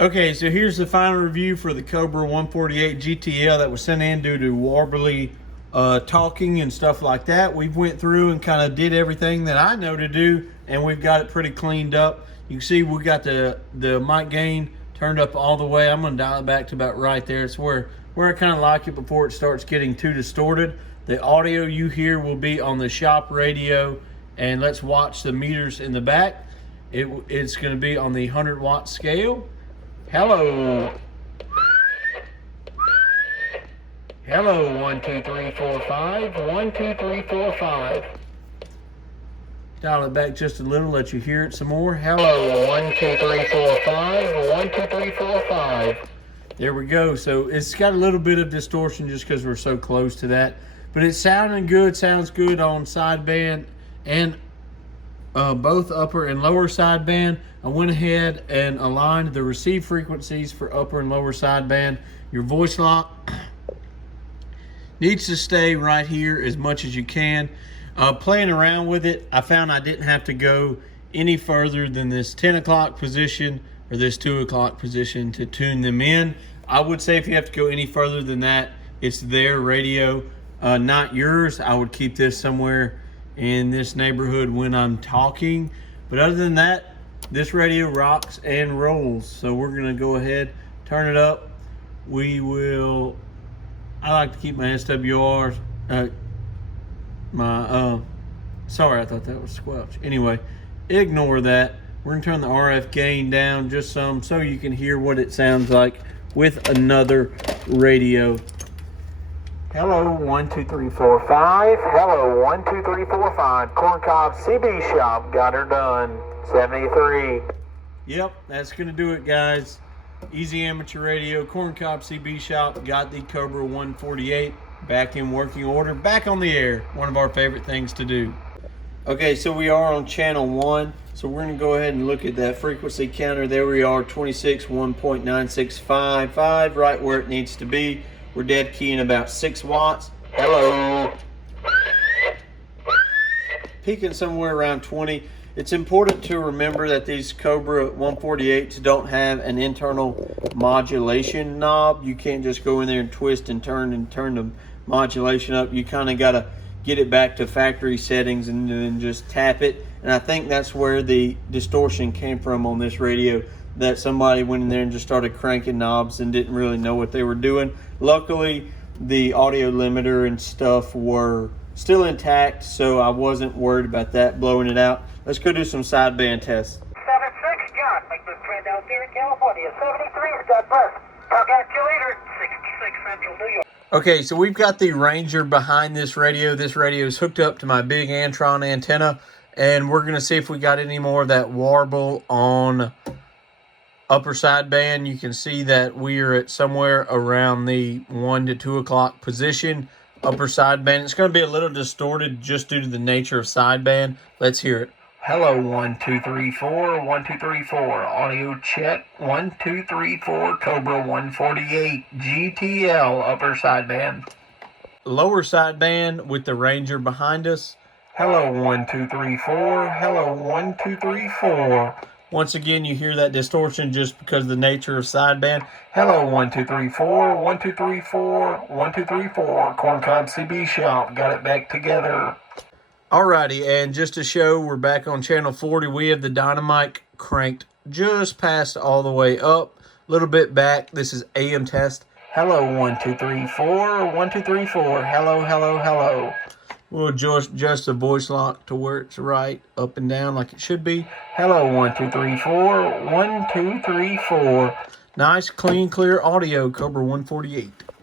Okay, so here's the final review for the Cobra 148 GTL that was sent in due to warbly talking and stuff like that. We went through and kind of did everything that I know to do, and we've got it pretty cleaned up. You can see we got the mic gain turned up all the way. I'm going to dial it back to about right there. It's where I kind of like it before it starts getting too distorted. The audio you hear will be on the shop radio, and let's watch the meters in the back. It's going to be on the 100-watt scale. Hello. Hello, 1, 2, 3, 4, 5. 1, 2, 3, 4, 5. Dial it back just a little, let you hear it some more. Hello, 1, 2, 3, 4, 5. 1, 2, 3, 4, 5. There we go. So it's got a little bit of distortion just because we're so close to that. But it's sounding good, sounds good on sideband and both upper and lower sideband. I went ahead and aligned the receive frequencies for upper and lower sideband. Your voice lock needs to stay right here as much as you can. Playing around with it, I found I didn't have to go any further than this 10 o'clock position or this 2 o'clock position to tune them in. I would say if you have to go any further than that, it's their radio, not yours. I would keep this somewhere in this neighborhood when I'm talking. But other than that, this radio rocks and rolls. So we're gonna go ahead, turn it up. I like to keep my SWRs, sorry, I thought that was squelch. Anyway, ignore that. We're gonna turn the RF gain down just some so you can hear what it sounds like with another radio. Hello, 1, 2, 3, 4, 5. Hello, 1, 2, 3, 4, 5. Corncob CB shop, got her done. 73. Yep, that's gonna do it, guys. Easy amateur radio, Corncob CB shop, got the Cobra 148 back in working order, back on the air. One of our favorite things to do. Okay, so we are on channel 1. So we're gonna go ahead and look at that frequency counter. There we are, 26, 1.9655, right where it needs to be. We're dead keying about 6 watts. Hello. Peaking somewhere around 20. It's important to remember that these Cobra 148s don't have an internal modulation knob. You can't just go in there and twist and turn the modulation up. You kind of got to get it back to factory settings and then just tap it. And I think that's where the distortion came from on this radio, that somebody went in there and just started cranking knobs and didn't really know what they were doing. Luckily, the audio limiter and stuff were still intact, so I wasn't worried about that blowing it out. Let's go do some sideband tests. 76, John, make this trend out there in California. 73, God bless. Talk at you later. 66 Central New York. Okay, so we've got the Ranger behind this radio. This radio is hooked up to my big Antron antenna, and we're gonna see if we got any more of that warble on upper sideband. You can see that we are at somewhere around the 1 to 2 o'clock position. Upper sideband, it's going to be a little distorted just due to the nature of sideband. Let's hear it. Hello, 1, 2, 3, 4. 1, 2, 3, 4. Audio check. 1, 2, 3, 4. Cobra 148 GTL upper sideband. Lower sideband with the Ranger behind us. Hello, 1, 2, 3, 4. Hello, 1, 2, 3, 4. Once again, you hear that distortion just because of the nature of sideband. Hello, 1, 2, 3, 4. 1, 2, 3, 4. 1, 2, 3, 4. Corncob CB shop, got it back together. Alrighty, and just to show, we're back on channel 40. We have the dynamic cranked just past all the way up, a little bit back. This is AM test. Hello, 1, 2, 3, 4. 1, 2, 3, 4. Hello, hello, hello. We'll adjust the voice lock to where it's right, up and down like it should be. Hello, 1, 2, 3, 4. 1, 2, 3, 4. Nice, clean, clear audio, Cobra 148.